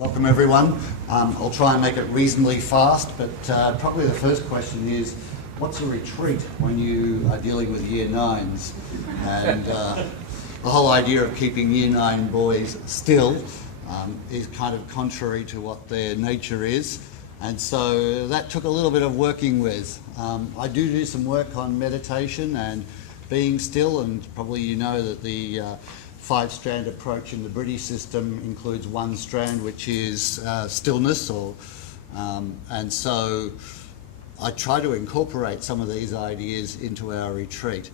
Welcome everyone. I'll try and make it reasonably fast, but probably the first question is, what's a retreat when you are dealing with Year 9s? And the whole idea of keeping Year 9 boys still is kind of contrary to what their nature is. And so that took a little bit of working with. I do some work on meditation and being still, and probably you know that the 5-strand approach in the British system includes one strand, which is stillness, and so I try to incorporate some of these ideas into our retreat.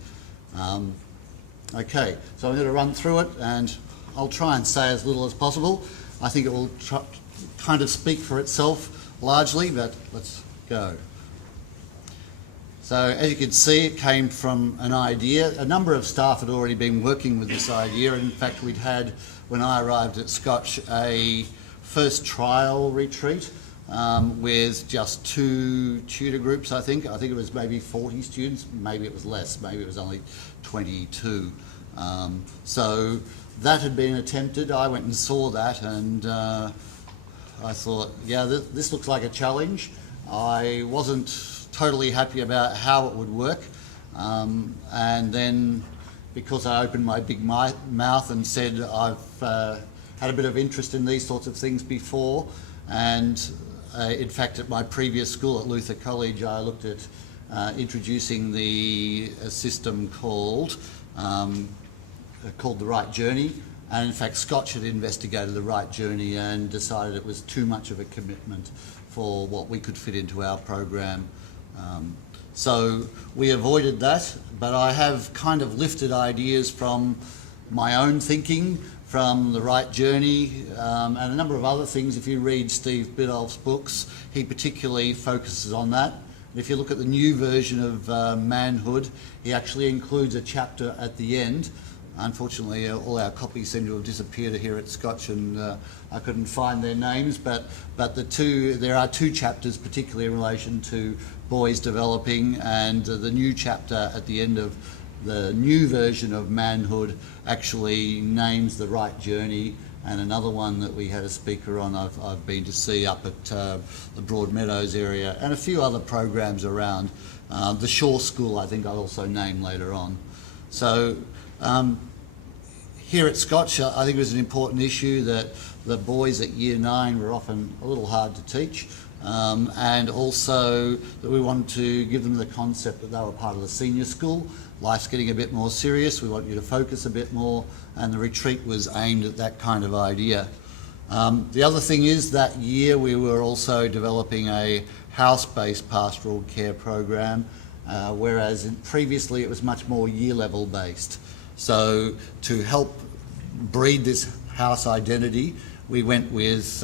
Okay, so I'm going to run through it, and I'll try and say as little as possible. I think it will kind of speak for itself largely, but let's go. So as you can see, it came from an idea. A number of staff had already been working with this idea. In fact, we'd had, when I arrived at Scotch, a first trial retreat with just 2 tutor groups, I think. I think it was maybe 40 students, maybe it was less, maybe it was only 22. So that had been attempted. I went and saw that, and I thought, yeah, this looks like a challenge. I wasn't totally happy about how it would work, and then because I opened my big mouth and said I've had a bit of interest in these sorts of things before, and in fact at my previous school at Luther College I looked at introducing a system called the Right Journey, and in fact Scotch had investigated the Right Journey and decided it was too much of a commitment for what we could fit into our program. So we avoided that, but I have kind of lifted ideas from my own thinking, from the Right Journey, and a number of other things. If you read Steve Biddulph's books, he particularly focuses on that. And if you look at the new version of Manhood, he actually includes a chapter at the end. Unfortunately, all our copies seem to have disappeared here at Scotch, and I couldn't find their names, but there are 2 chapters particularly in relation to boys developing, and the new chapter at the end of the new version of Manhood actually names the Right Journey, and another one that we had a speaker on I've been to see up at the Broadmeadows area, and a few other programs around. The Shore School I think I'll also name later on. So here at Scotch, I think it was an important issue that the boys at Year 9 were often a little hard to teach, and also that we wanted to give them the concept that they were part of the senior school. Life's getting a bit more serious, we want you to focus a bit more, and the retreat was aimed at that kind of idea. The other thing is that year we were also developing a house-based pastoral care program, whereas previously it was much more year level based. So to help breed this house identity, we went with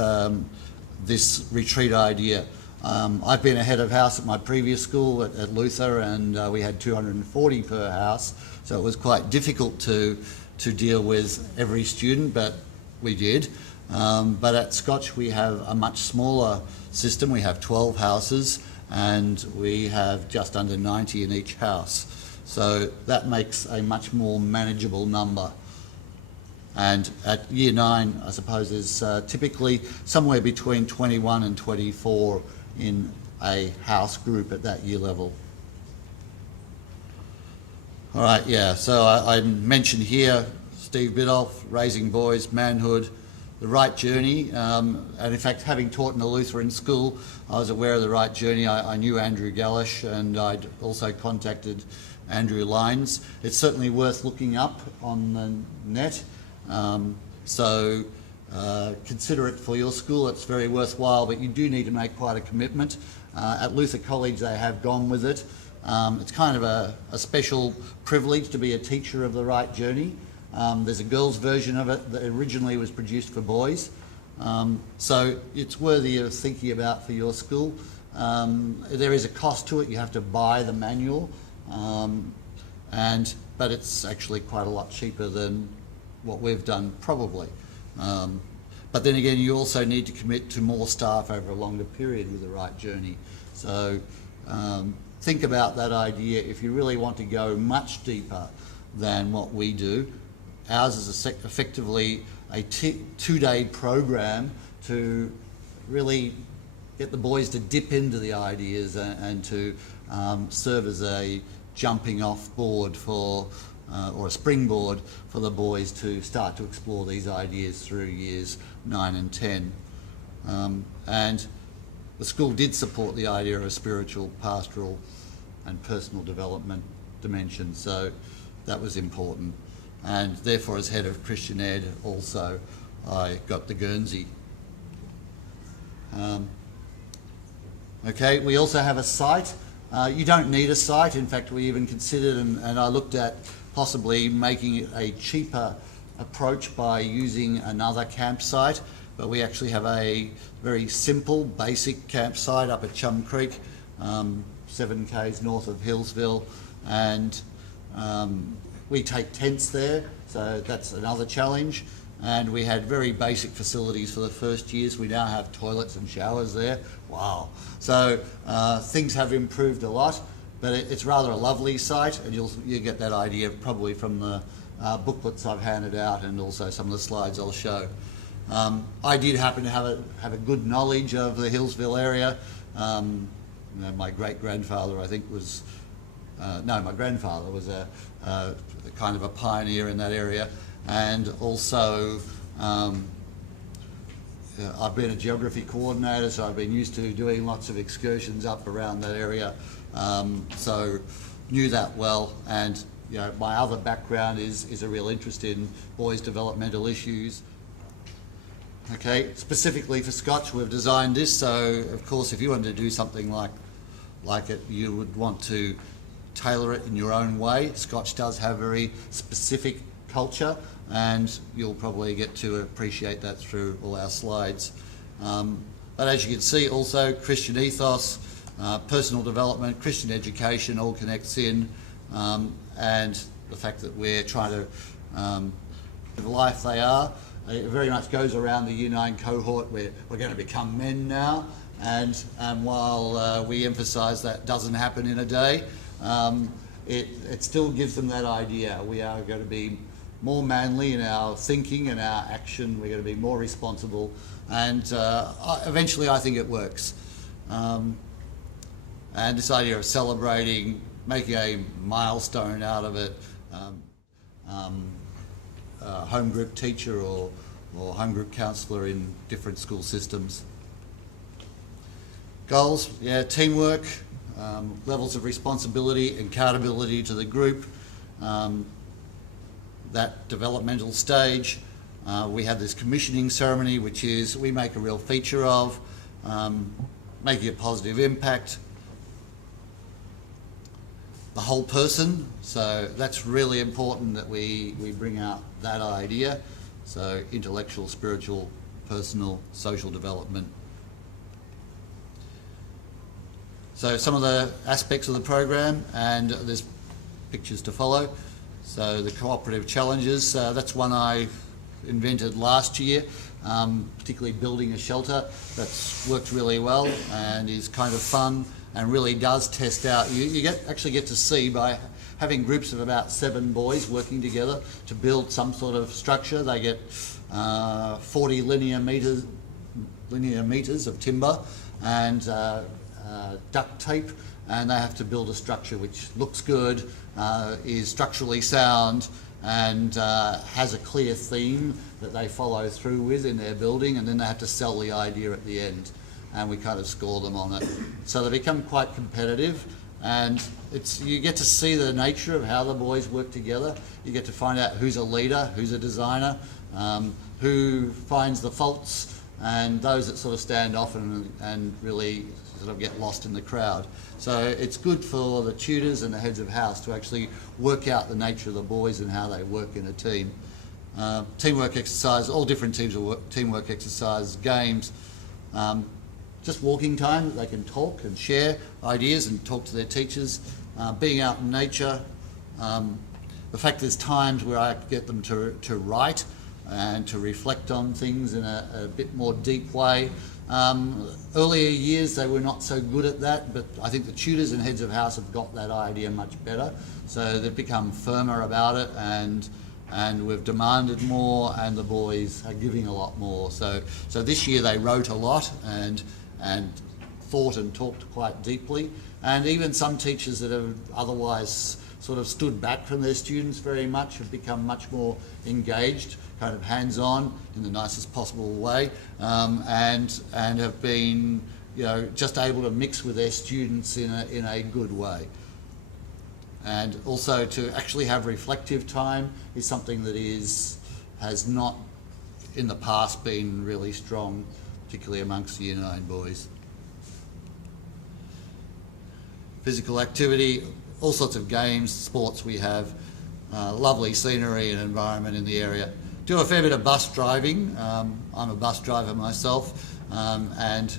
this retreat idea. I've been a head of house at my previous school at Luther, and we had 240 per house, so it was quite difficult to deal with every student, but we did. But at Scotch we have a much smaller system. We have 12 houses, and we have just under 90 in each house. So that makes a much more manageable number. And at Year 9, I suppose, is typically somewhere between 21 and 24 in a house group at that year level. All right, yeah, so I mentioned here Steve Biddulph, Raising Boys, Manhood, the Right Journey, and in fact, having taught in a Lutheran school, I was aware of the Right Journey. I knew Andrew Gallish, and I'd also contacted Andrew Lines. It's certainly worth looking up on the net, so consider it for your school. It's very worthwhile, but you do need to make quite a commitment. At Luther College they have gone with it. It's kind of a special privilege to be a teacher of the Right Journey. There's a girls' version of it that originally was produced for boys, so it's worthy of thinking about for your school. There is a cost to it. You have to buy the manual, but it's actually quite a lot cheaper than what we've done probably. But then again, you also need to commit to more staff over a longer period with the Right Journey. So think about that idea if you really want to go much deeper than what we do. Ours is effectively a 2-day program to really get the boys to dip into the ideas and to serve as a jumping off board for or a springboard for the boys to start to explore these ideas through years 9 and 10. And the school did support the idea of a spiritual, pastoral and personal development dimension, so that was important. And therefore, as head of Christian Ed also, I got the Guernsey. Okay, we also have a site. You don't need a site. In fact, we even considered, and I looked at possibly making it a cheaper approach by using another campsite, but we actually have a very simple, basic campsite up at Chum Creek, 7 k's north of Hillsville, and we take tents there, so that's another challenge. And we had very basic facilities for the first years. We now have toilets and showers there. Wow. So things have improved a lot, but it's rather a lovely site, and you'll get that idea probably from the booklets I've handed out and also some of the slides I'll show. I did happen to have a good knowledge of the Hillsville area. You know, my great-grandfather, I think, was my grandfather was a kind of a pioneer in that area. And also, I've been a geography coordinator, so I've been used to doing lots of excursions up around that area, so knew that well. And you know, my other background is a real interest in boys' developmental issues. Okay, specifically for Scotch, we've designed this, so of course if you wanted to do something like it, you would want to tailor it in your own way. Scotch does have very specific culture, and you'll probably get to appreciate that through all our slides. But as you can see, also Christian ethos, personal development, Christian education all connects in, and the fact that we're trying to the life they are. It very much goes around the U9 cohort where we're going to become men now, and while we emphasise that doesn't happen in a day, it still gives them that idea. We are going to be more manly in our thinking and our action. We're going to be more responsible, and eventually I think it works. And this idea of celebrating, making a milestone out of it, home group teacher or home group counsellor in different school systems. Goals, yeah, teamwork, levels of responsibility, accountability to the group, that developmental stage. We have this commissioning ceremony, which is we make a real feature of, making a positive impact. The whole person, so that's really important that we bring out that idea. So intellectual, spiritual, personal, social development. So some of the aspects of the program, and there's pictures to follow. So the cooperative challenges, that's one I invented last year, particularly building a shelter. That's worked really well and is kind of fun and really does test out. You actually get to see, by having groups of about 7 boys working together to build some sort of structure, they get 40 linear meters of timber and duct tape, and they have to build a structure which looks good, is structurally sound, and has a clear theme that they follow through with in their building, and then they have to sell the idea at the end, and we kind of score them on it. So they become quite competitive, and you get to see the nature of how the boys work together. You get to find out who's a leader, who's a designer, who finds the faults, and those that sort of stand off and really sort of get lost in the crowd. So it's good for the tutors and the heads of house to actually work out the nature of the boys and how they work in a team. Teamwork exercise, all different teams of teamwork exercise, games, just walking time that they can talk and share ideas and talk to their teachers, being out in nature. The fact there's times where I get them to write and to reflect on things in a bit more deep way. Earlier years they were not so good at that, but I think the tutors and heads of house have got that idea much better, so they've become firmer about it, and and we've demanded more, and the boys are giving a lot more. So this year they wrote a lot and thought and talked quite deeply, and even some teachers that have otherwise sort of stood back from their students very much have become much more engaged, kind of hands-on in the nicest possible way, and have been, you know, just able to mix with their students in a good way. And also to actually have reflective time is something that has not in the past been really strong, particularly amongst Year 9 boys. Physical activity, all sorts of games, sports we have, lovely scenery and environment in the area. Do a fair bit of bus driving. I'm a bus driver myself, and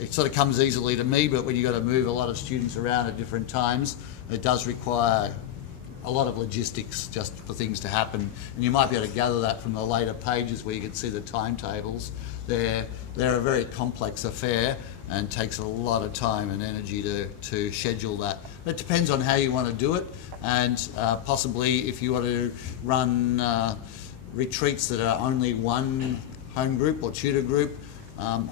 it sort of comes easily to me, but when you've got to move a lot of students around at different times, it does require a lot of logistics just for things to happen. And you might be able to gather that from the later pages where you can see the timetables. They're a very complex affair and takes a lot of time and energy to schedule that. It depends on how you want to do it, and possibly if you want to run retreats that are only one home group or tutor group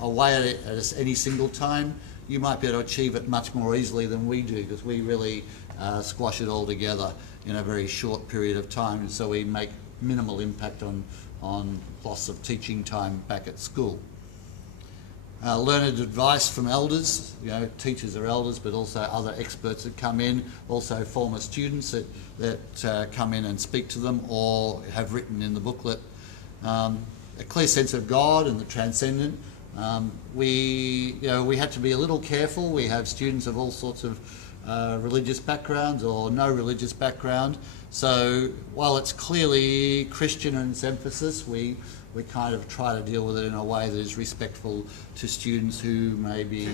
away at any single time, you might be able to achieve it much more easily than we do, because we really squash it all together in a very short period of time, and so we make minimal impact on loss of teaching time back at school. Learned advice from elders, you know, teachers are elders, but also other experts that come in, also former students that come in and speak to them or have written in the booklet. A clear sense of God and the transcendent. We had to be a little careful. We have students of all sorts of religious backgrounds or no religious background. So while it's clearly Christian in its emphasis, we kind of try to deal with it in a way that is respectful to students who may be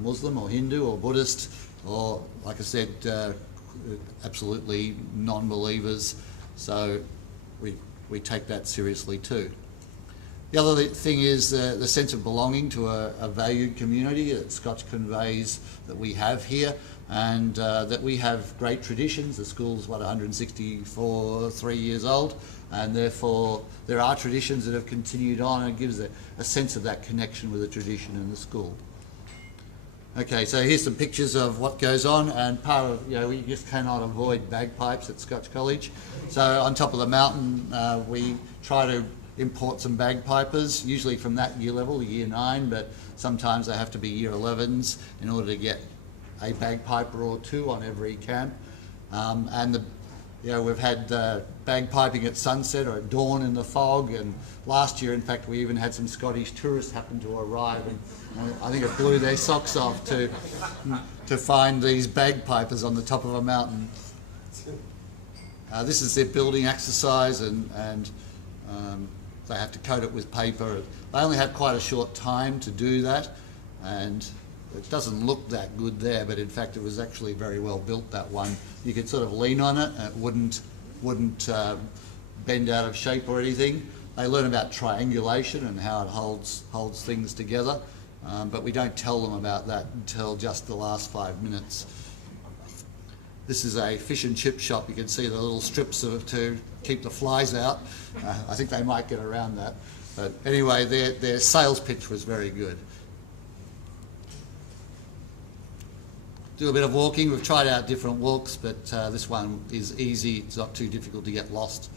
Muslim or Hindu or Buddhist or, like I said, absolutely non-believers. So we take that seriously too. The other thing is the sense of belonging to a valued community that Scotch conveys that we have here, and that we have great traditions. The school's 163 years old, and therefore there are traditions that have continued on, and it gives a sense of that connection with the tradition in the school. Okay, so here's some pictures of what goes on, and part of, we just cannot avoid bagpipes at Scotch College. So on top of the mountain, we try to import some bagpipers, usually from that year level, Year 9, but sometimes they have to be Year 11s in order to get a bagpiper or two on every camp. We've had bagpiping at sunset or at dawn in the fog, and last year, in fact, we even had some Scottish tourists happen to arrive, and I think it blew their socks off to find these bagpipers on the top of a mountain. This is their building exercise, and they have to coat it with paper. They only have quite a short time to do that, and it doesn't look that good there, but in fact it was actually very well built, that one. You could sort of lean on it and it wouldn't bend out of shape or anything. They learn about triangulation and how it holds things together, but we don't tell them about that until just the last 5 minutes. This is a fish and chip shop. You can see the little strips to keep the flies out. I think they might get around that. But anyway, their sales pitch was very good. Do a bit of walking. We've tried out different walks, but this one is easy. It's not too difficult to get lost.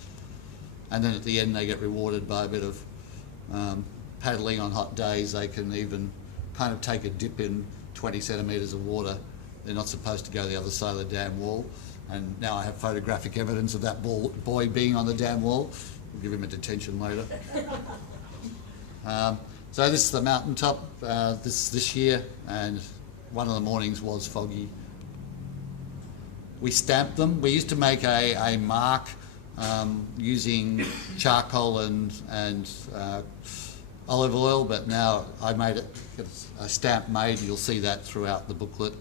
And then at the end they get rewarded by a bit of paddling on hot days. They can even kind of take a dip in 20 centimetres of water. They're not supposed to go the other side of the dam wall. And now I have photographic evidence of that boy being on the dam wall. We'll give him a detention later. So this is the mountaintop this year, and one of the mornings was foggy. We stamped them. We used to make a mark using charcoal and olive oil, but now I made a stamp made. You'll see that throughout the booklet.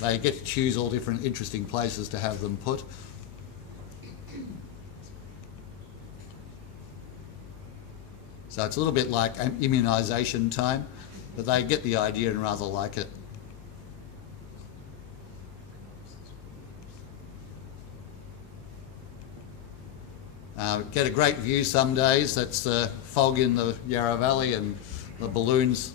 They get to choose all different interesting places to have them put. So it's a little bit like immunisation time, but they get the idea and rather like it. Get a great view some days. That's the fog in the Yarra Valley and the balloons.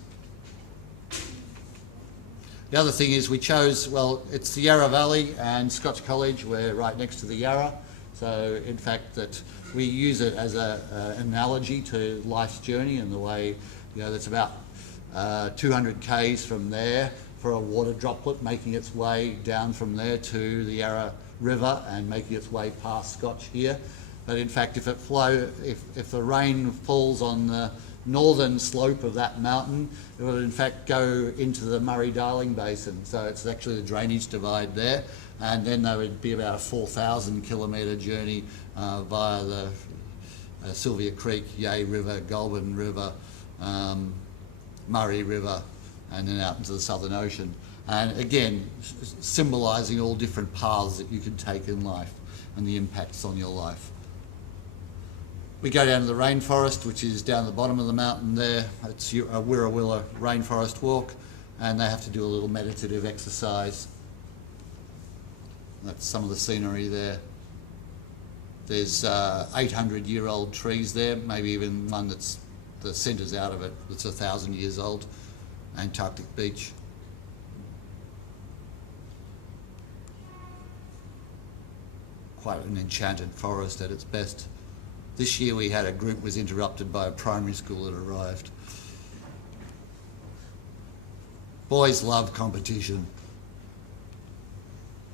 The other thing is we chose, well, it's the Yarra Valley and Scotch College. We're right next to the Yarra. So in fact that we use it as an analogy to life's journey, and the way, you know, that's about 200 k's from there for a water droplet making its way down from there to the Yarra River and making its way past Scotch here. But in fact, if the rain falls on the northern slope of that mountain, it will in fact go into the Murray-Darling Basin. So it's actually the drainage divide there, and then there would be about a 4,000 kilometre journey via the Sylvia Creek, Yea River, Goulburn River, Murray River, and then out into the Southern Ocean. And again, symbolising all different paths that you can take in life and the impacts on your life. We go down to the rainforest, which is down the bottom of the mountain there. It's a Wirrawilla rainforest walk, and they have to do a little meditative exercise. That's some of the scenery there. There's 800-year-old trees there, maybe even one that's the centre's out of it, that's 1,000 years old. Antarctic Beach. Quite an enchanted forest at its best. This year we had a group was interrupted by a primary school that arrived. Boys love competition.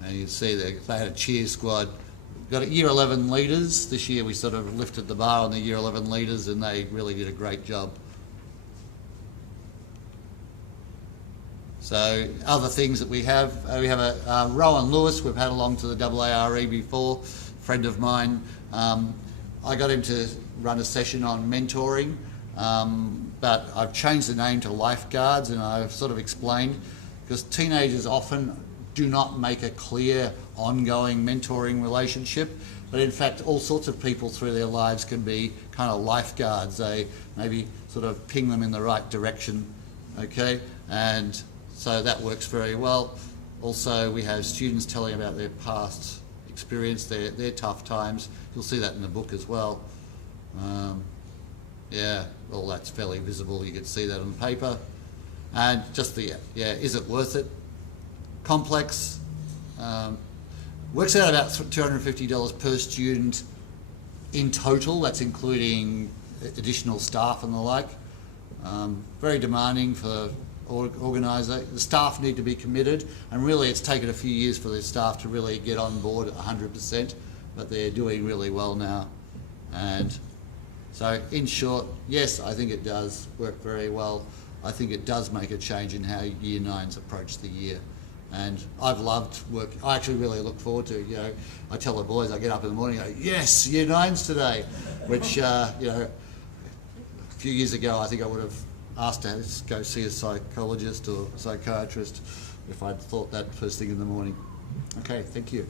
And you can see they had a cheer squad. We've got year 11 leaders. This year we sort of lifted the bar on the year 11 leaders, and they really did a great job. So other things that we have a Rowan Lewis we've had along to the AARE before, friend of mine. I got him to run a session on mentoring, but I've changed the name to lifeguards, and I've sort of explained, because teenagers often do not make a clear ongoing mentoring relationship, but in fact all sorts of people through their lives can be kind of lifeguards. They maybe sort of ping them in the right direction, okay? And so that works very well. Also, we have students telling about their past experience, their tough times. You'll see that in the book as well. Yeah, well, that's fairly visible. You can see that on the paper. And just the, is it worth it? Complex. Works out about $250 per student in total. That's including additional staff and the like. Very demanding for organiser. The staff need to be committed, and really it's taken a few years for the staff to really get on board 100%, but they're doing really well now. And so in short, yes, I think it does work very well. I think it does make a change in how Year 9s approach the year. And I've loved work. I actually really look forward to, you know, I tell the boys, I get up in the morning and go, yes, Year 9s today, which, you know, a few years ago I think I would have asked to go see a psychologist or psychiatrist if I'd thought that first thing in the morning. Okay, thank you.